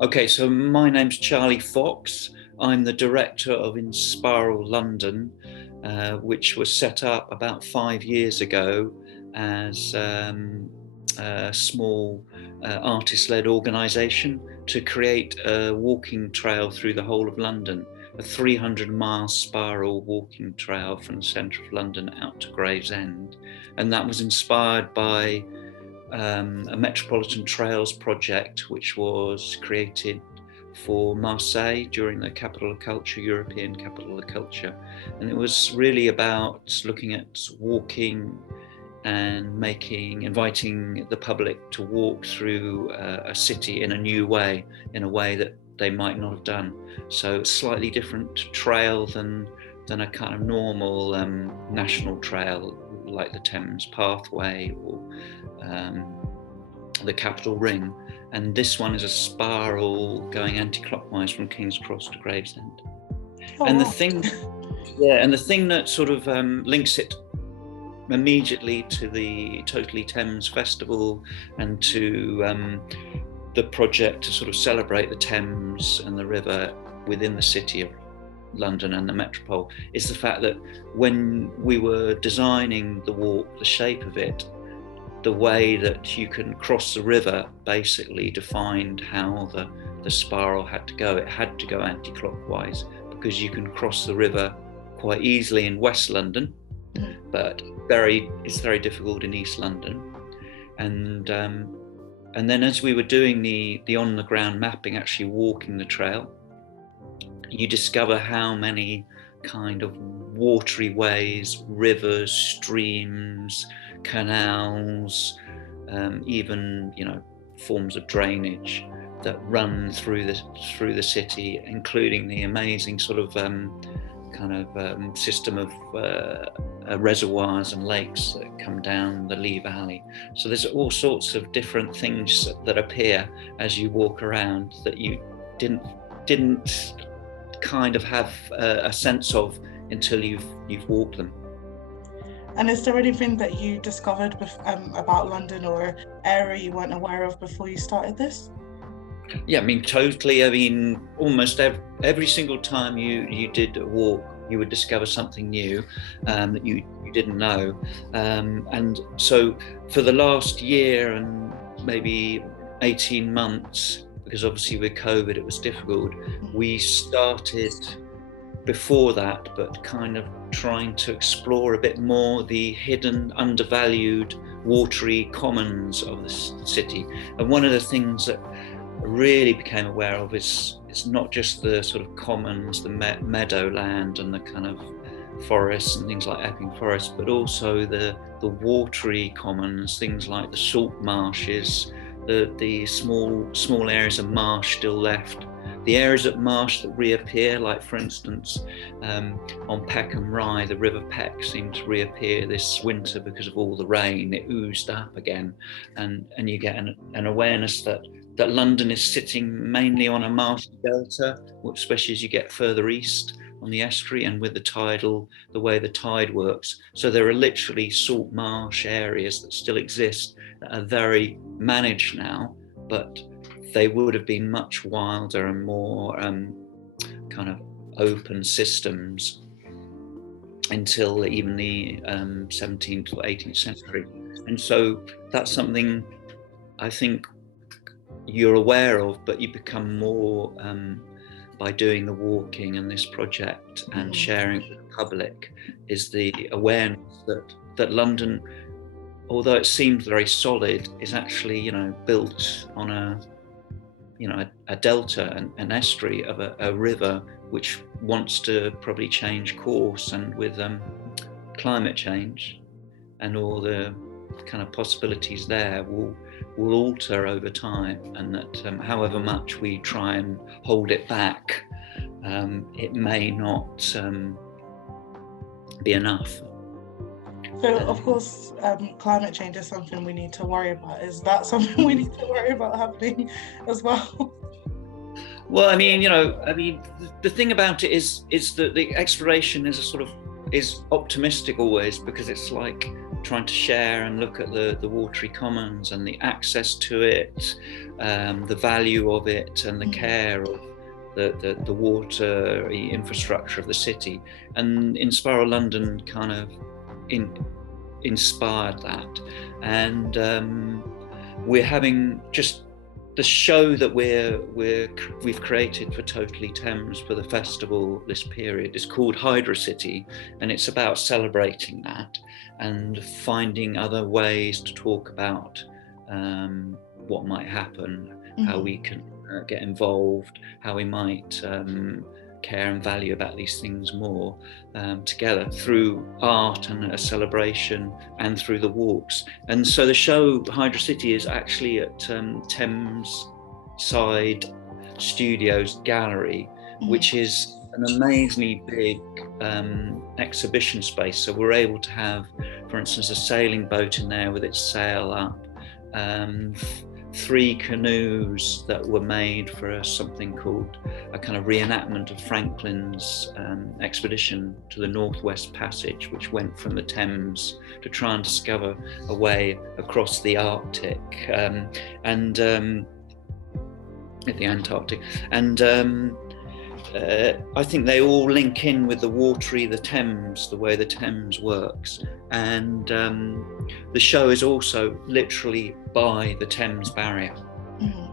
Okay, so my name's Charlie Fox. I'm the director of Inspiral London, which was set up about 5 years ago as a small artist-led organisation to create a walking trail through the whole of London, a 300-mile spiral walking trail from the centre of London out to Gravesend. And that was inspired by a Metropolitan Trails project, which was created for Marseille during the Capital of Culture, European Capital of Culture. And it was really about looking at walking and inviting the public to walk through a city in a new way, in a way that they might not have done. So slightly different trail than a kind of normal national trail like the Thames Pathway or the Capital Ring. And this one is a spiral going anti-clockwise from King's Cross to Gravesend. Oh, and wow. the thing that sort of links it immediately to the Totally Thames Festival and to the project to sort of celebrate the Thames and the river within the city of London and the metropole is the fact that when we were designing the walk, the shape of it, the way that you can cross the river basically defined how the spiral had to go. It had to go anti-clockwise because you can cross the river quite easily in West London, but it's very difficult in East London. And then as we were doing the on-the-ground mapping, actually walking the trail, you discover how many kind of watery ways, rivers, streams, canals, even forms of drainage that run through the city, including the amazing sort of system of reservoirs and lakes that come down the Lee Valley. So there's all sorts of different things that appear as you walk around that you didn't kind of have a sense of until you've walked them. And is there anything that you discovered about London or area you weren't aware of before you started this? Yeah, I mean, totally. I mean, almost every single time you did a walk, you would discover something new that you didn't know. And so for the last year and maybe 18 months, because obviously with COVID it was difficult, we started before that, but kind of trying to explore a bit more the hidden, undervalued, watery commons of the city. And one of the things that I really became aware of is not just the sort of commons, the meadowland and the kind of forests and things like Epping Forest, but also the watery commons, things like the salt marshes, the small areas of marsh still left, the areas of marsh that reappear, like for instance on Peckham Rye, the River Peck seemed to reappear this winter because of all the rain. It oozed up again, and you get an awareness that London is sitting mainly on a marshy delta, especially as you get further east on the estuary and with the way the tide works. So there are literally salt marsh areas that still exist that are very managed now, but they would have been much wilder and more kind of open systems until even the 17th or 18th century. And so that's something I think you're aware of, but you become more by doing the walking and this project and sharing with the public, is the awareness that London, although it seems very solid, is actually built on a delta, an estuary of a river which wants to probably change course, and with climate change and all the kind of possibilities there will alter over time, and that however much we try and hold it back, it may not be enough. So of course climate change is something we need to worry about. Is that something we need to worry about happening as well? Well, I mean, the thing about it is that the exploration is is optimistic always, because it's like trying to share and look at the watery commons and the access to it, the value of it, and the care of the water infrastructure of the city. And Inspire London kind of inspired that. And we're having just the show that we've created for Totally Thames for the festival this period is called Hydra City, and it's about celebrating that and finding other ways to talk about what might happen, how we can get involved, how we might care and value about these things more together through art and a celebration and through the walks. And so the show Hydra City is actually at Thames Side Studios Gallery, which is an amazingly big exhibition space. So we're able to have, for instance, a sailing boat in there with its sail up, 3 canoes that were made for something called a kind of reenactment of Franklin's expedition to the Northwest Passage, which went from the Thames to try and discover a way across the Arctic and the Antarctic. And I think they all link in with the Thames, the way the Thames works. And the show is also literally by the Thames Barrier.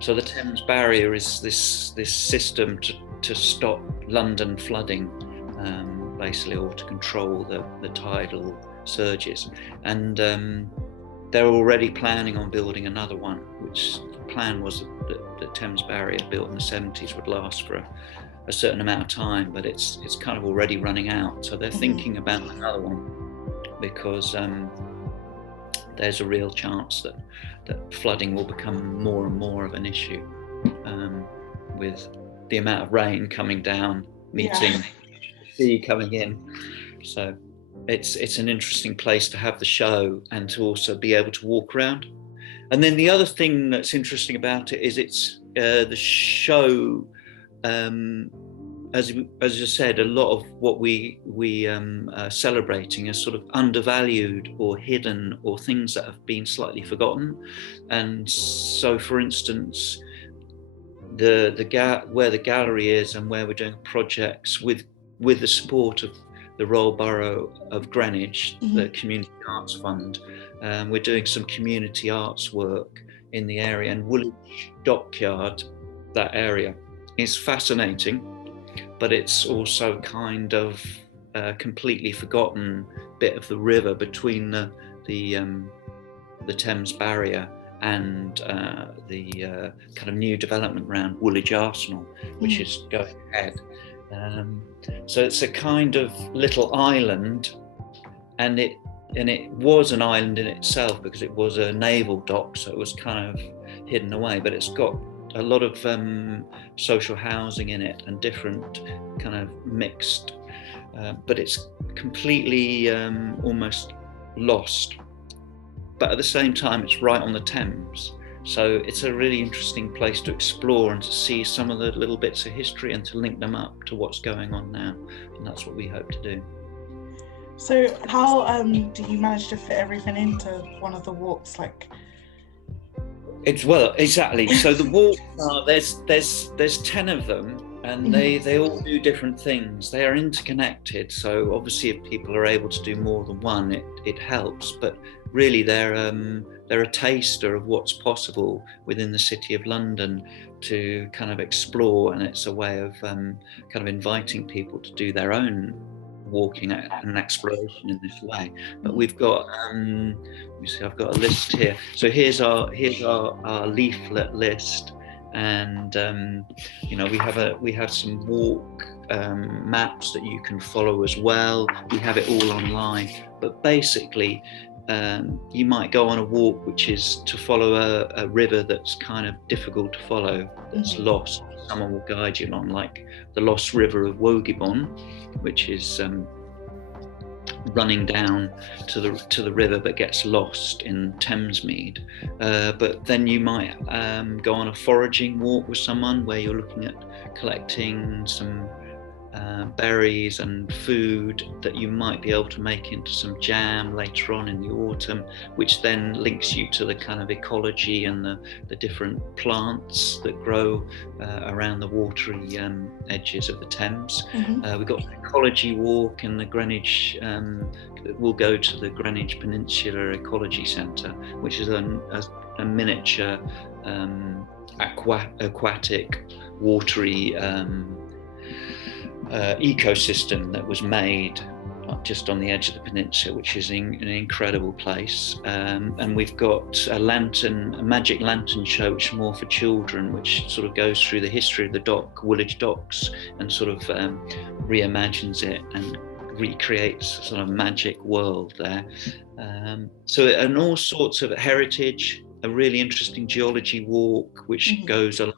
So the Thames Barrier is this system to stop London flooding, basically, or to control the tidal surges. And they're already planning on building another one, which the plan was that the Thames Barrier, built in the 70s, would last for a certain amount of time, but it's kind of already running out. So they're thinking about another one, because there's a real chance that flooding will become more and more of an issue with the amount of rain coming down, meeting the sea coming in. So it's an interesting place to have the show and to also be able to walk around. And then the other thing that's interesting about it is it's the show. As I said, a lot of what we are celebrating is sort of undervalued or hidden, or things that have been slightly forgotten. And so, for instance, where the gallery is and where we're doing projects with the support of the Royal Borough of Greenwich, the Community Arts Fund, we're doing some community arts work in the area. And Woolwich Dockyard, that area, is fascinating, but it's also kind of a completely forgotten bit of the river between the Thames Barrier and the kind of new development around Woolwich Arsenal, which is going ahead. So it's a kind of little island, and it was an island in itself because it was a naval dock, so it was kind of hidden away, but it's got a lot of social housing in it and different kind of mixed, but it's completely almost lost. But at the same time, it's right on the Thames. So it's a really interesting place to explore and to see some of the little bits of history and to link them up to what's going on now. And that's what we hope to do. So how do you manage to fit everything into one of the walks? Exactly. So the walks are, there's 10 of them, and they all do different things. They are interconnected. So obviously, if people are able to do more than one, it helps. But really, they're a taster of what's possible within the City of London to kind of explore, and it's a way of kind of inviting people to do their own walking and exploration in this way. But we've got let me see, I've got a list here. So here's our leaflet list, and we have some walk maps that you can follow as well. We have it all online, but basically you might go on a walk which is to follow a river that's kind of difficult to follow, that's lost. Someone will guide you along, like the Lost River of Wogibourne, which is running down to the river but gets lost in Thamesmead. But then you might go on a foraging walk with someone where you're looking at collecting some berries and food that you might be able to make into some jam later on in the autumn, which then links you to the kind of ecology and the different plants that grow around the watery edges of the Thames. We've got an ecology walk in the Greenwich. We'll go to the Greenwich Peninsula Ecology Centre, which is a miniature aquatic, watery ecosystem that was made just on the edge of the peninsula, which is an incredible place. And we've got a magic lantern show, which is more for children, which sort of goes through the history of the Woolwich docks and sort of reimagines it and recreates a sort of magic world there. And all sorts of heritage, a really interesting geology walk, which goes along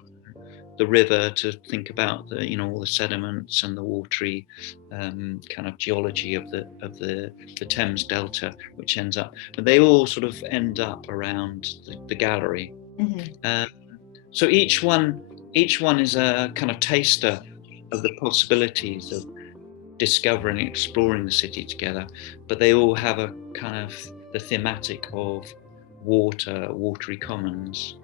the river to think about all the sediments and the watery kind of geology of the Thames Delta, which ends up, but they all sort of end up around the gallery. So each one is a kind of taster of the possibilities of discovering and exploring the city together, but they all have a kind of the thematic of watery commons,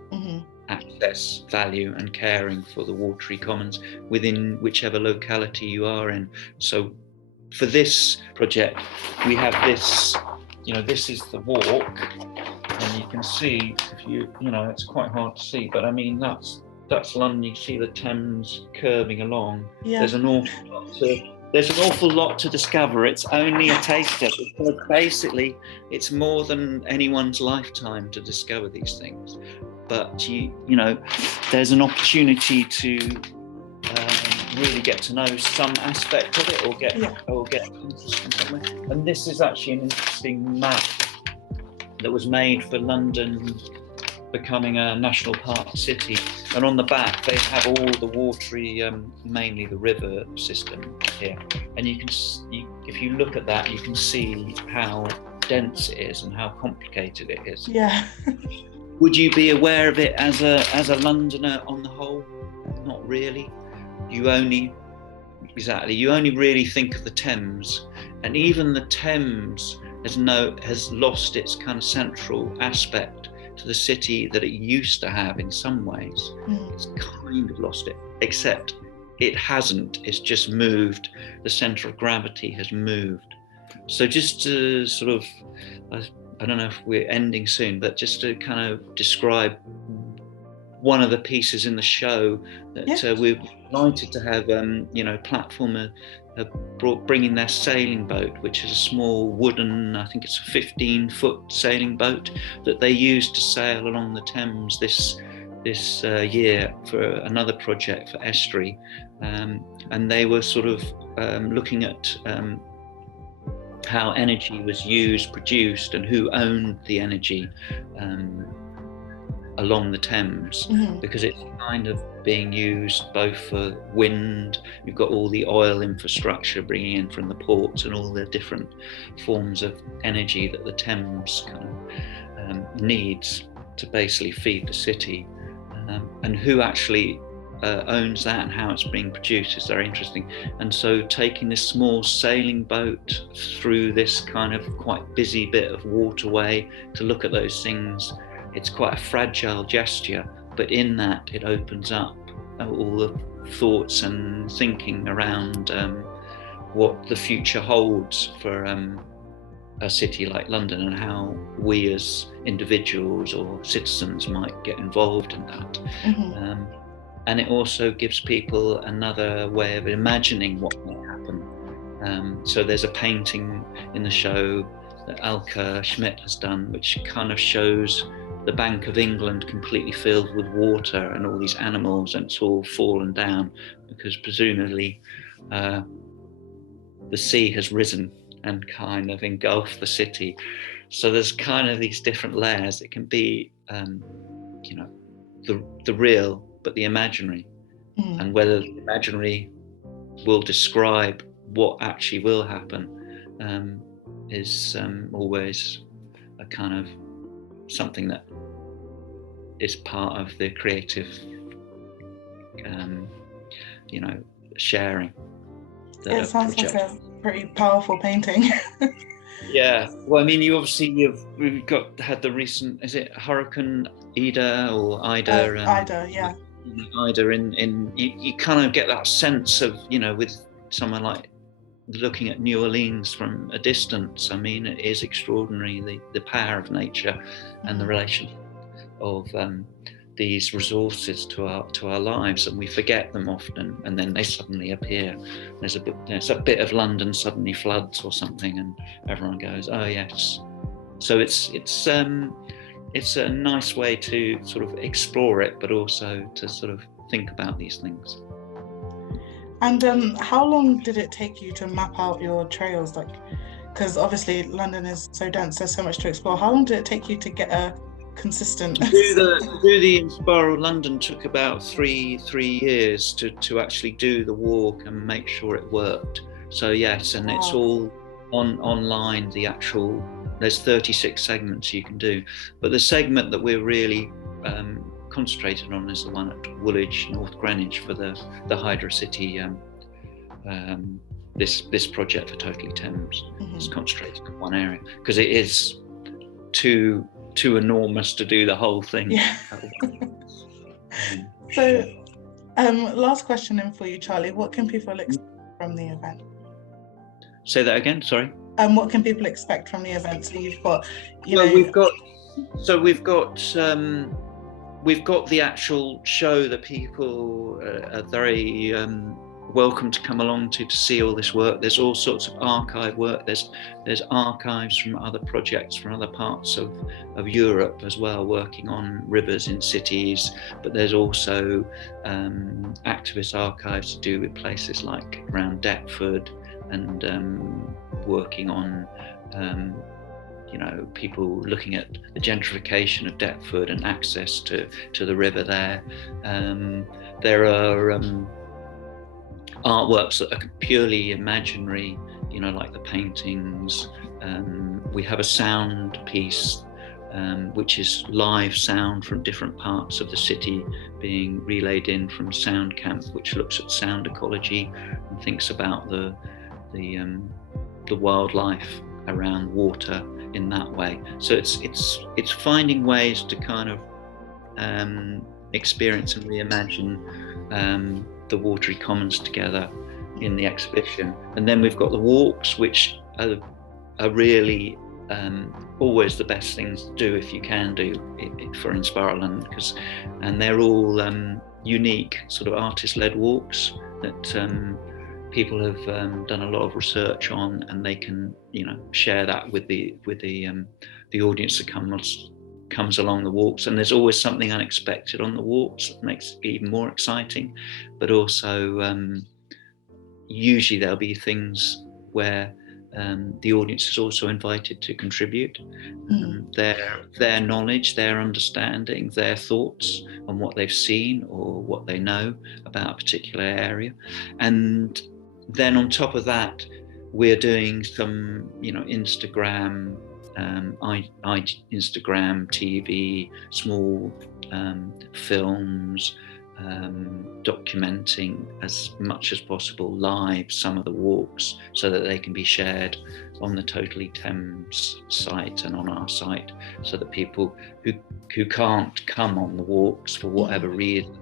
access, value and caring for the watery commons within whichever locality you are in. So for this project we have this, this is the walk, and you can see, if it's quite hard to see, but I mean that's London. You see the Thames curving along. There's an awful lot to discover. It's only a taster, because basically it's more than anyone's lifetime to discover these things. But there's an opportunity to really get to know some aspect of it, or get interested in something. And this is actually an interesting map that was made for London becoming a national park city. And on the back they have all the watery, mainly the river system here. And if you look at that, you can see how dense it is and how complicated it is. Yeah. Would you be aware of it as a Londoner on the whole? Not really. You only really think of the Thames, and even the Thames has lost its kind of central aspect to the city that it used to have in some ways. It's kind of lost it, except it hasn't. It's just moved. The centre of gravity has moved. So just to sort of, I don't know if we're ending soon, but just to kind of describe one of the pieces in the show that we're delighted to have, Platform bringing their sailing boat, which is a small wooden, I think it's a 15-foot sailing boat that they used to sail along the Thames this year for another project for Estuary, and they were sort of looking at how energy was produced, and who owned the energy along the Thames, because it's kind of being used both for wind. You've got all the oil infrastructure bringing in from the ports and all the different forms of energy that the Thames kind of needs to basically feed the city, and who actually owns that and how it's being produced is very interesting. And so taking this small sailing boat through this kind of quite busy bit of waterway to look at those things, it's quite a fragile gesture, but in that it opens up all the thoughts and thinking around what the future holds for a city like London, and how we as individuals or citizens might get involved in that. And it also gives people another way of imagining what might happen. So there's a painting in the show that Alka Schmidt has done, which kind of shows the Bank of England completely filled with water and all these animals, and it's all fallen down because presumably the sea has risen and kind of engulfed the city. So there's kind of these different layers. It can be, the real, but the imaginary, and whether the imaginary will describe what actually will happen is always a kind of something that is part of the creative, sharing. It sounds like a pretty powerful painting. Yeah, well, I mean, we've had the recent, is it Hurricane Ida or Ida? Ida, yeah. Ida in you kind of get that sense of, with someone like looking at New Orleans from a distance. I mean, it is extraordinary, the power of nature and the relation of these resources to our lives, and we forget them often, and then they suddenly appear. There's a bit of London suddenly floods or something, and everyone goes, oh yes. So it's a nice way to sort of explore it, but also to sort of think about these things. And how long did it take you to map out your trails? Like, because obviously London is so dense, there's so much to explore. How long did it take you to get a consistent? To do the Inspiral London took about three years to actually do the walk and make sure it worked. So yes, and It's all online. There's 36 segments you can do, but the segment that we're really concentrated on is the one at Woolwich, North Greenwich, for the Hydra City. This project for Totally Thames is concentrated in one area because it is too enormous to do the whole thing. Yeah. So, last question in for you, Charlie. What can people expect from the event? Say that again. Sorry. What can people expect from the event? So you've got, we've got the actual show that people are very welcome to come along to see all this work. There's all sorts of archive work. There's archives from other projects from other parts of Europe as well, working on rivers in cities. But there's also activist archives to do with places like around Deptford, and working on people looking at the gentrification of Deptford and access to the river there. There are artworks that are purely imaginary, like the paintings. We have a sound piece which is live sound from different parts of the city being relayed in from Sound Camp, which looks at sound ecology and thinks about the wildlife around water in that way. So it's finding ways to kind of experience and reimagine the watery commons together in the exhibition. And then we've got the walks, which are really always the best things to do if you can do it for Inspiral London, and they're all unique sort of artist-led walks that people have done a lot of research on, and they can share that with the audience that comes along the walks. And there's always something unexpected on the walks that makes it even more exciting. But also usually there'll be things where the audience is also invited to contribute their knowledge, their understanding, their thoughts on what they've seen or what they know about a particular area. And then on top of that, we're doing some, Instagram, Instagram, TV, small films, documenting as much as possible live some of the walks so that they can be shared on the Totally Thames site and on our site, so that people who can't come on the walks for whatever reason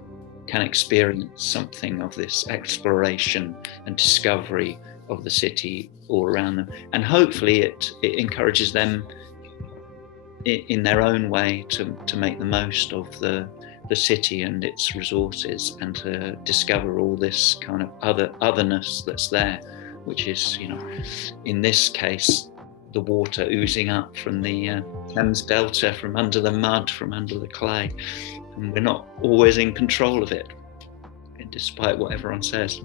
can experience something of this exploration and discovery of the city all around them. And hopefully it encourages them in their own way to make the most of the city and its resources, and to discover all this kind of otherness that's there, which is, in this case, the water oozing up from the Thames Delta, from under the mud, from under the clay. And we're not always in control of it, despite what everyone says.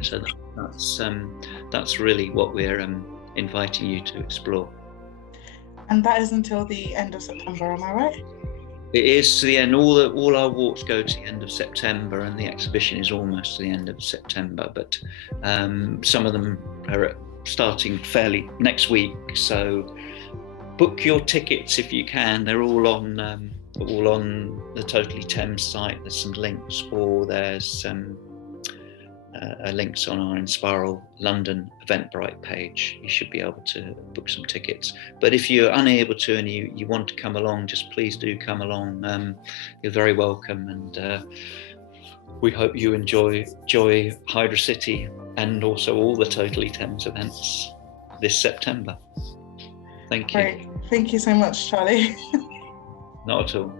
So that's really what we're inviting you to explore. And that is until the end of September, am I right? It is to the end. All our walks go to the end of September, and the exhibition is almost to the end of September. But some of them are starting fairly next week. So book your tickets if you can. They're all on the Totally Thames site. There's some links, or there's links on our Inspiral London Eventbrite page. You should be able to book some tickets. But if you're unable to and you want to come along, just please do come along. You're very welcome, and we hope you enjoy Hydra City and also all the Totally Thames events this September. Thank you. Great. Thank you so much, Charlie. Not at all.